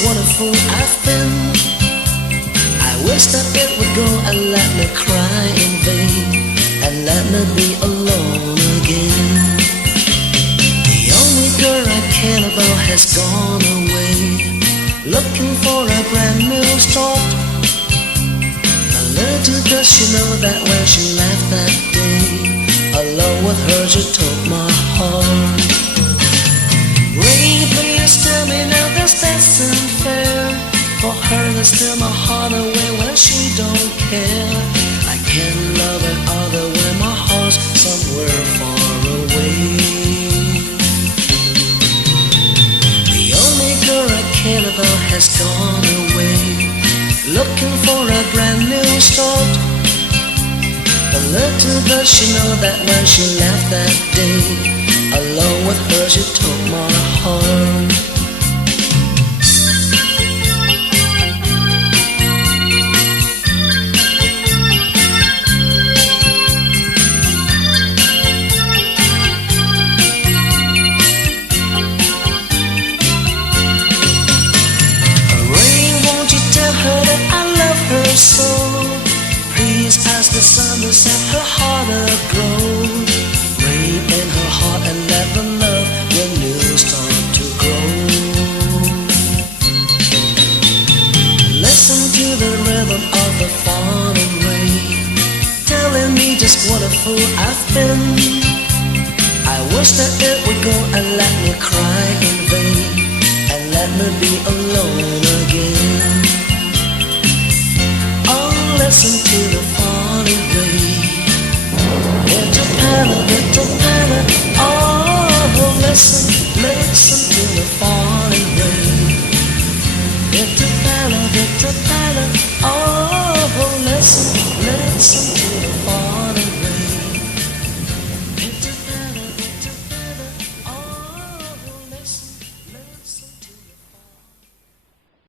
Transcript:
just what a fool I've been. I wish that it would go and let me cry in vain, and let me be alone again. The only girl I care about has gone away, looking for a brand new start. A little does she know that when she left that day, alone with her she took my heart. Rain, please tell me now that's unfair. For her to steal my heart away when she don't care. I can't love another when my heart's somewhere far away. The only girl I care about has gone away, looking for a brand new start. But little does she know that when she left that day, alone with her she took my heart. Rain, won't you tell her that I love her so? Please ask the sun to set her heart aglow. Rain in her heart and let the love renew start to grow. Listen to the rhythm of the falling rain, telling me just what a fool I've been. I wish that it would go and let me cry